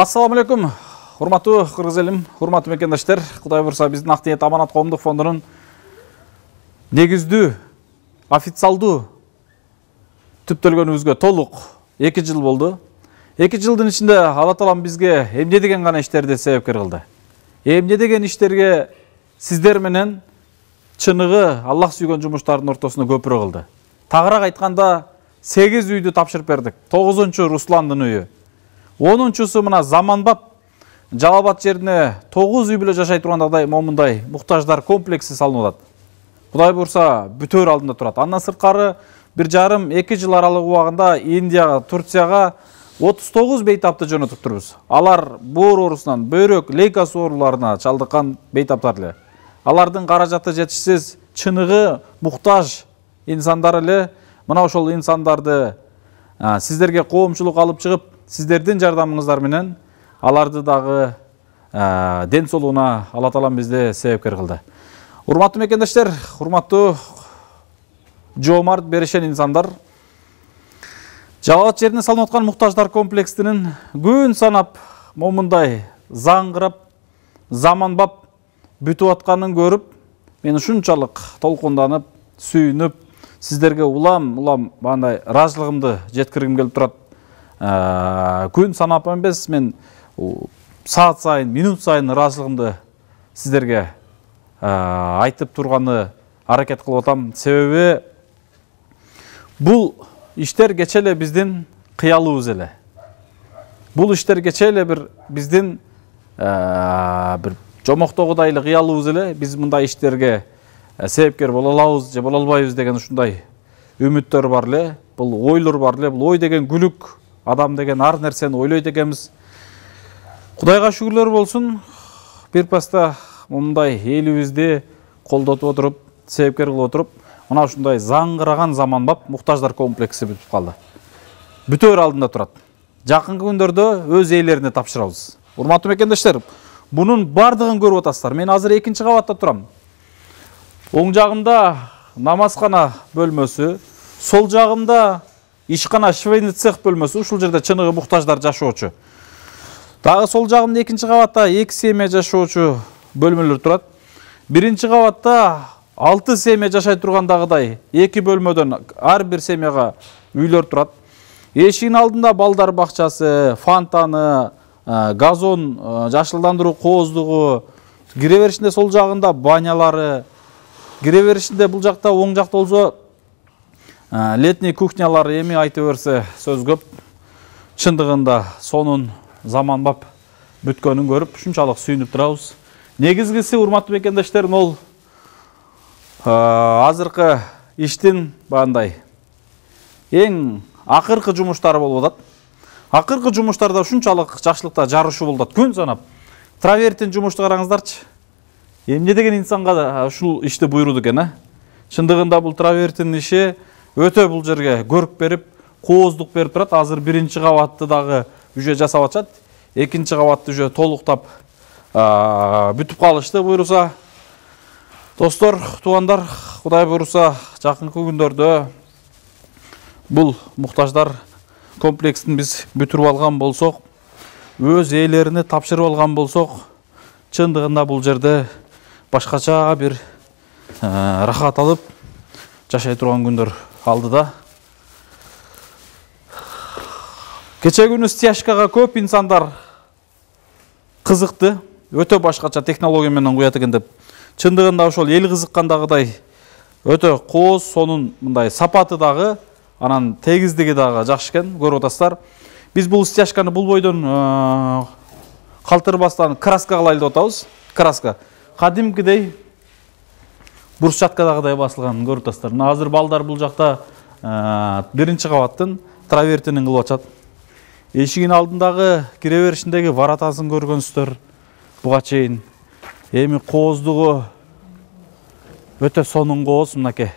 Ассаламу алейкум, урматтуу кыргыз элим, урматтуу мекендештер. Кудай буйрса биздин Ак ниет аманат коомдук фондунун негиздүү, официалдуу түптөлгөнүбүзгө толук 2 жыл болду. 2 жылдын ичинде Алла Таалам бизге эмне деген гана иштерди себепкер кылды. Эмне деген иштерге сиздер менен чыныгы Аллах сүйгөн жумуштардын ортосуна көпүрө кылды. Тагыраак айтканда 8 үйдү тапшырып бердик. 9-чу Русландын үйү. 10-чусу мына Заманбап Жалал Абад жерине 9 үй бүлө жашай тургандай момундай муктаждар комплекси салынып атат. Кудай буйрса бүтөр алдында турат. Андан сырткары 1,5-2 жыл аралык убагында Индияга, Турцияга 39 бейтапты жөнөтүп турбуз. Алар боор оорусунан, бөйрөк, лейкоз ооруларына чалдыккан бейтаптар эле. Алардын каражаты жетишсиз, чыныгы муктаж инсандар эле. Мына ошол инсандарды сиздерге коомчулук алып чыгып, сиздердин жардамыңыздар менен аларды дагы ден соолугуна Алла Таалам бизди себепкер кылды. Урматтуу мекендештер, урматтуу жоомарт беришен инсандар, Жалал Абад жерине салынып аткан муктаждар комплексинин күн санап момундай заңгырап, заманбап бүтүп атканын көрүп, мен ушунчалык толкунданып, сүйүнүп, сиздерге улам бандай ыраазычылыгымды жеткиргим келип турат. Күн санап эмес, мен саат сайын, минут сайын ыраазычылыгымды сиздерге айтып турганы аракет кылып атам. Себеби бул иштер кече эле биздин кыялыбыз эле. Бул иштер кече эле биздин бир жомоктогудайлы кыялыбыз эле. Биз мындай иштерге себепкер боло алабыз же боло албайбыз деген ушундай үмүттөр бар эле. Бул ойлор бар эле. Бул ой деген күлүк, адам деген ар нерсени ойлойт экенбиз. Кудайга шүгүрлөр болсун. Бир паста мындай элибизди колдотуп отуруп, себепкер кылып отуруп, мына ушундай заңгыраган Заманбап муктаждар комплекси бүтүп калды. Бүтөр алдында турат. Жакынкы күндөрдө өз ээлерине тапшырабыз. Урматтуу мекендештер, бунун бардыгын көрүп атасыздар. Мен азыр 2-чи кабатта турам. Оң жагымда намазкана бөлмөсү, сол жагымда ишкана, швейный цех бөлмөсү. Ушул жерде чыныгы муктаждар жашоочу. Дагы сол жагымда 2-чи кабатта 2 семья жашоочу бөлмөлөр турат. 1-чи кабатта 6 семья жашай тургандагыдай 2 бөлмөдөн ар бир семьяга үйлөр турат. Эшигинин алдында балдар бакчасы, фонтаны, газон, жашылдандыруу кооздугу, кире беришинде сол жагында банялары, кире беришинде бул жакта оң жакта болсо летний кухнялары, эми айтып берсе сөз көп. Чындыгында сонун Заманбап бүткөнүн көрүп, ушунчалык сүйүнүп турабыз. Негизгиси, урматтуу мекендештер, ол азыркы иштин бандай эң акыркы жумуштары болуп атат. Акыркы жумуштарда ушунчалык жакшылыкта жарышуу болуп атат. Күн санап траверттин жумушту караңыздарчы. Эмне деген инсанга ушул ишти буйруду экен, Чындыгында бул траверттин иши өтө бул жерге көрүк берип, кооздук берип турат. Азыр 1-чи кабатты дагы үжө жасап атышат. 2-чи кабатты үжө толуктап бүтүп калышты буйруса. Достор, туугандар, Кудай буйруса жакынкы күндөрдө бул муктаждар комплексин биз бүтүрүп алган болсок, өз ээлерине тапшырып алган болсок, чындыгында бул жерде башкача бир рахат алып жашай турган күндөр алдыда. Кече күнү стяжкага көп инсандар кызыкты, өтө башкача технология менен куят экен деп. Чындыгында ошол эл кызыккандагыдай өтө кооз, сонун мындай сапаты дагы, анан тегиздиги дагы жакшы экен, көрүп атасыздар. Биз бул стяжканы бул бойдон калтырбастан краска кылайлы деп атабыз. Краска кадимкидей брусчаткадагыдай басылганын көрүп атасыздар. Азыр балдар бул жакта 1-чи кабаттын травертинин кылып атышат. Эшигинин алдындагы кире беришиндеги варатасын көргөнсүздөр. Буга чейин эми кооздугу өтө сонун кооз мынакей.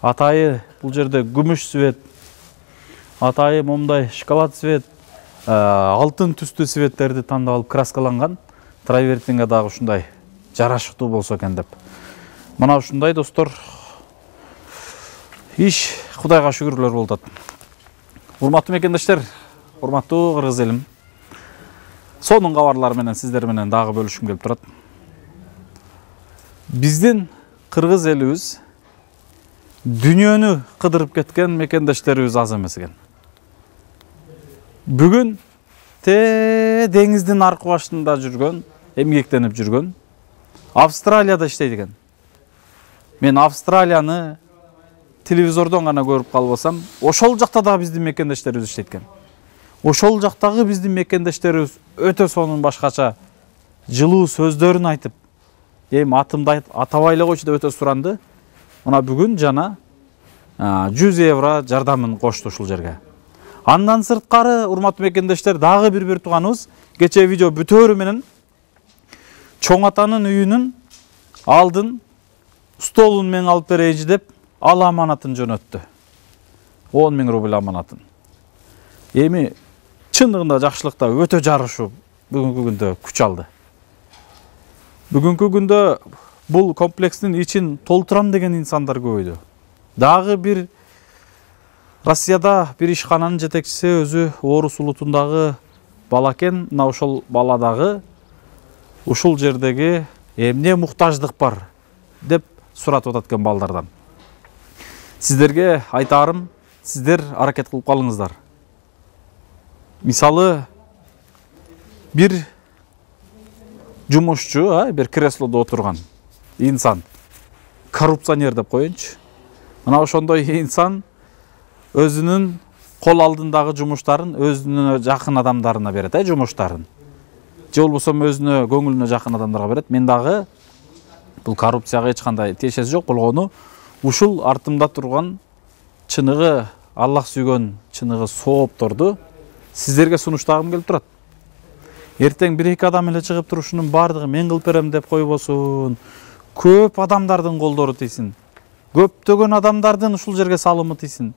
Атайы бул жерде күмүш свет, атайы момундай шоколад свет, алтын түстүү светтерди тандап алып краскаланган. Травертинге дагы ушундай жарашыктуу болсо экен деп. Мына ушундай достор, иш Кудайга шүгүрлөр болуп атат. Урматтуу мекендештер, урматтуу кыргыз элим. Сонун кабарлар менен сиздер менен дагы бөлүшкүм келип турат. Биздин кыргыз элибиз дүйнөнү кыдырып кеткен мекендештерибиз аз эмес экен. Бүгүн деңиздин аркы башында жүргөн, эмгектенип жүргөн, Австралияда иштейт экен. Мен Австралияны телевизордон гана көрүп калбасам, ошол жакта да биздин мекендештерибиз иштейт экен. Ошол жактагы биздин мекендештерибиз өтө сонун башкача жылуу сөздөрүн айтып, эми атымды атабай эле койчу деп өтө суранды. Мына бүгүн жана 100 евро жардамын кошту ушул жерге. Андан сырткары, урматтуу мекендештер, дагы бир тууганыбыз кечээ видео бүтөөрү менен чоң атанын үйүнүн алдын столун мен алып берейинчи деп ал аманатын жөнөттү. 10 000 рубль аманатын. Эми чындыгында жакшылыкта өтө жарышуу бүгүнкү күндө күч алды. Бүгүнкү күндө бул комплекстин ичин толтурам деген инсандар көбөйдү. Дагы бир Россияда бир ишкананын жетекчиси өзү Орус улутундагы бала экен. Мына ошол баладагы ушул жердеги эмне муктаждык бар деп суратып атат экен балдардан. Сиздерге айтарым, сиздер аракет кылып калыңыздар. Мисалы, бир жумушчу, бир креслодо отурган инсан, коррупционер деп коеюнчу. Мына ошондой инсан өзүнүн кол алдындагы жумуштарын өзүнө жакын адамдарына берет, жумуштарын. Же болбосо өзүнө көңүлүнө жакын адамдарга берет. Мен дагы бул коррупцияга эч кандай тиешеси жок болгону, ушул артымда турган чыныгы Аллах сүйгөн чыныгы соопторду сиздерге сунуштагым келип турат. Эртең 1-2 адам эле чыгып туруп ушунун бардыгы мен кылып берем деп койбосун. Көп адамдардын колдору тийсин. Көптөгөн адамдардын ушул жерге салымы тийсин.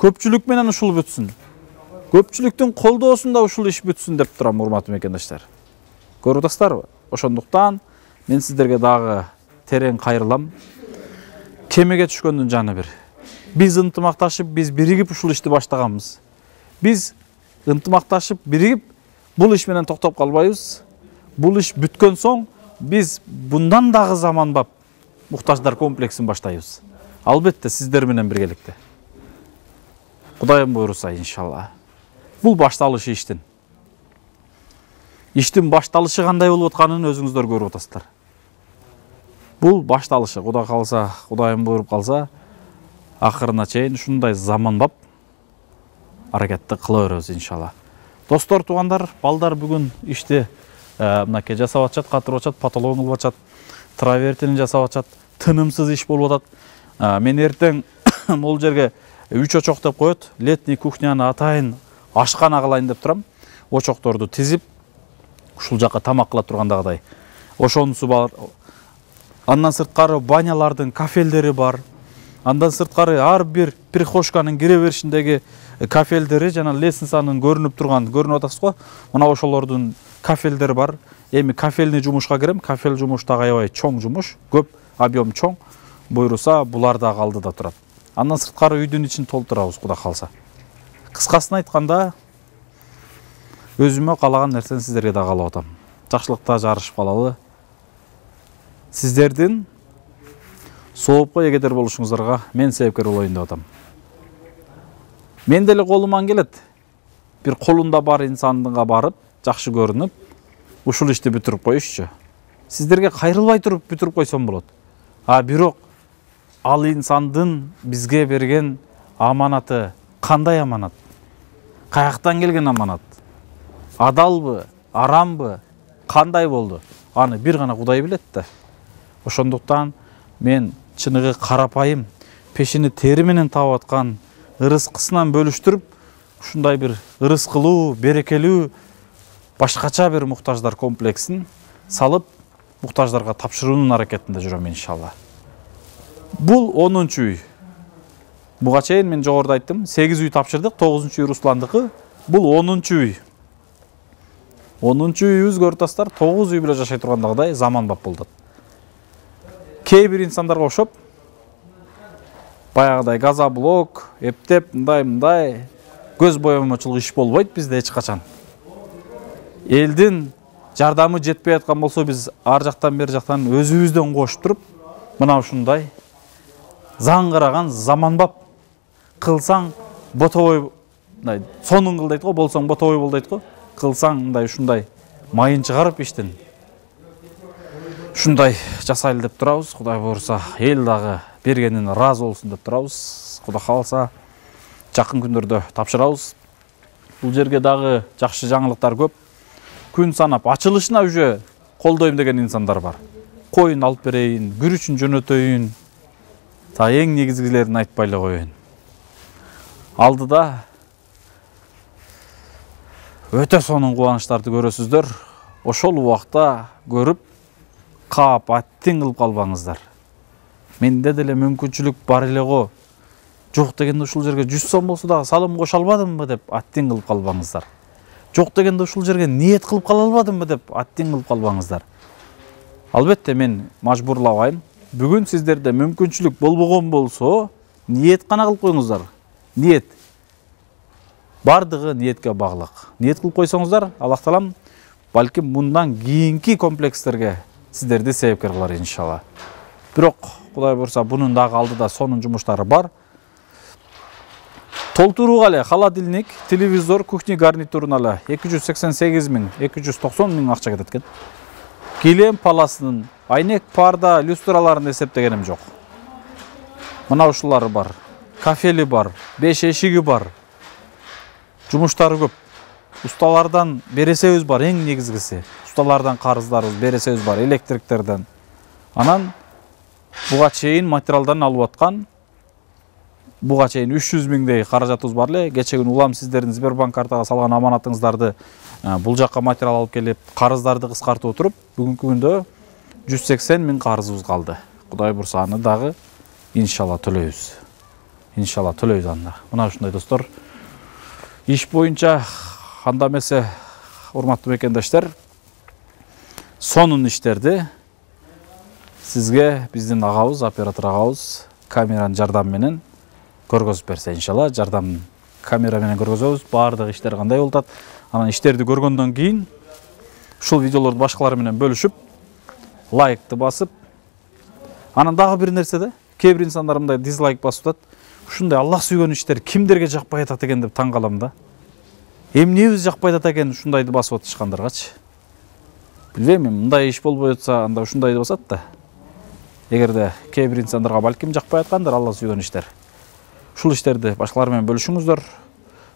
Көпчүлүк менен ушул бүтсүн. Көпчүлүктүн колдоосунда ушул иш бүтсүн деп турам, урматтуу мекендештер. Көрүп атасыздарбы? Ошондуктан мен сиздерге дагы терең кайрылам. Кемеге түшкөндүн жаны бир. Биз ынтымакташып, биз биригип ушул ишти баштаганбыз. Биз ынтымакташып, биригип бул иш менен токтоп калбайбыз. Бул иш бүткөн соң биз bundan дагы заманбап муктаждар комплексин баштайбыз. Албетте сиздер менен биргеликте. Кудайым буйруса, иншалла. Бул башталышы иштин. Иштин башталышы кандай болуп атканын өзүңүздөр көрүп атасыздар. Бул башталышы, Кудай калса, Кудайым буйруп калса, акырына чейин ушундай заманбап аракетти кыла беребиз, иншалла. Достор, туугандар, балдар бүгүн ишти мынакей жасап атышат, катырып атышат, потологун кылып атышат, травертин жасап атышат, тынымсыз иш болуп атат. Мен эртең бул жерге 3 очок деп коет, летний кухняны атайын ашкана кылайын деп турам. Очокторду тизип, ушул жакка тамак кыла тургандагыдай. Ошонусу бар. Андан сырткары банялардын кафелдери бар. Андан сырткары ар бир прихожканын кире беришиндеги кафелдери жана лестницанын көрүнүп атасыз го. Мына ошолордун кафелдери бар. Эми кафельный жумушка кирем. Кафел жумуш дагы аябай чоң жумуш, көп объем чоң. Буйруса, булар да алдыда турат. Андан сырткары үйдүн ичин толтурабыз, Кудай калса. Кыскасын айтканда, өзүмө калаган нерсени сиздерге да каалап атам. Жакшылыкта жарышып калалы. Сиздердин соопко эгедер болушуңуздарга мен себепкер болоюн деп атам. Мен деле колуман келет. Бир колунда бар инсанга барып, жакшы көрүнүп, ушул ишти бүтүрүп коюшчу. Сиздерге кайрылбай туруп бүтүрүп койсом болот. Бирок ал инсандын бизге берген аманаты кандай аманат? Каяктан келген аманат? Адалбы, арамбы, кандай болду? Аны бир гана Кудай билет да. Ошондуктан мен чыныгы карапайым, пешини тери менен таап аткан ырыскысынан бөлүштүрүп, ушундай бир ырыскылуу, берекелүү, башкача бир муктаждар комплексин салып, муктаждарга тапшыруунун аракетинде жүрөм, иншалла. Бул 10-чу үй. Буга чейин мен жогоруда айттым, 8 үй тапшырдык, 9-чу үй Русландыкы. Бул 10-чу үй. 10-чу үйүбүз көрүп атасыздар, 9 үй биле жашай тургандагыдай заманбап болду. Кээ бир инсандарга окшоп, баягыдай газоблок, эптеп, мындай көз боемочулук иш болбойт бизде эч качан. элдин жардамы жетпей аткан болсо биз ар жактан бер жактан өзүбүздөн кошуп туруп мына ушундай заңгыраган заманбап кылсаң ботобой сонун кыл дейт го, болсоң ботобой бол дейт го. Кылсаң мындай ушундай майын чыгарып иштин ушундай жасайлы деп турабыз. Кудай буюрса эл дагы бергенин ыраазы болсун деп турабыз. Кудай кааласа жакын күндөрдө тапшырабыз. Бул жерге дагы жакшы жаңылыктар көп. Күн санап ачылышына уже колдойм деген инсандар бар. Коюн алып берейин, күрүчүн жөнөтөйүн. Та эң негизгилерин айтпай эле коеюн. Алдыда өтө сонун кубанычтарды көрөсүздөр. Ошол убакта көрүп каап аттин кылып калбаңыздар. Менде деле мүмкүнчүлүк бар эле го. Жок дегенде ушул жерге 100 сом болсо дагы салым кошо албадымбы деп аттин кылып калбаңыздар. Жок дегенде ушул жерге ниет кылып кала албадымбы деп аттин кылып калбаңыздар. Албетте мен мажбурлабайм. Бүгүн сиздерде мүмкүнчүлүк болбогон болсо, ниет гана кылып коюңуздар. Ниет. Бардыгы ниетке баглык. Ниет кылып койсоңуздар, Аллах таалам балким мындан кийинки комплекстерге сиздерди себепкер кылар иншалла. Бирок Кудай буюрса бунун дагы алдыда сонун жумуштары бар. Толтурууга эле холодильник, телевизор, кухня гарнитуруна эле 288 миң, 290 миң акча кетет экен. Килем паласынын, айнек, парда, люстраларын эсептегеним жок. Мына ушулары бар. Кафели бар, 5 эшиги бар. Жумуштары көп. Усталардан бересебиз бар, эң негизгиси. Усталардан карыздарыбыз бересебиз бар, электриктерден. Анан буга чейин материалдан алып аткан, буга чейин 300 миңдей каражатыбыз бар эле. Кече күнү улам сиздердин Сбербанк картага салган аманатыңыздарды бул жакка материал алып келип, карыздарды кыскартып отуруп, бүгүнкү күндө 180 миң карызыбыз калды. Кудай буюрса аны дагы иншалла төлөйбүз. Иншалла төлөйбүз аны. Мына ушундай достор. Иш боюнча анда эмесе, урматтуу мекендештер, сонун иштерди сизге биздин агабыз, оператор агабыз камеранын жардамы менен көргөзүп берсе иншалла, жардам камера менен көргөзөбүз. Баардык иштер кандай болуп атат. Анан иштерди көргөндөн кийин ушул видеолорду башкалар менен бөлүшүп, лайкты басып, анан дагы бир нерсе да, кээ бир инсандар мындай дизлайк басып атат. Ушундай Аллах сүйгөн иштер кимдерге жакпай атат экен деп таң калам да. Эмнебиз жакпай атат экен ушундайды басып атышкандаргачы. Билбейм, мындай иш болбой атса, анда ушундайды басат да. Эгерде кээ бир инсандарга балким жакпай аткандыр Аллах сүйгөн иштер. Ушул иштерди башкалар менен бөлүшүңүздөр.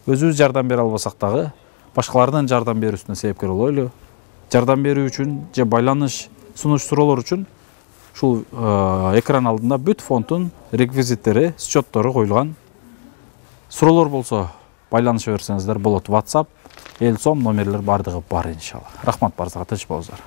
Өзүбүз жардам бере албасак дагы, башкалардын жардам берүүсүнө себепкер болойлу. Жардам берүү үчүн же байланыш сунуш суроолор үчүн ушул экран алдында бүт фонддун реквизиттери, счеттору коюлган. Суроолор болсо байланыша берсеңиздер болот. WhatsApp, Элсом номерлер бардыгы бар иншалла. Рахмат, барыңыздарга, тынч болуңуздар.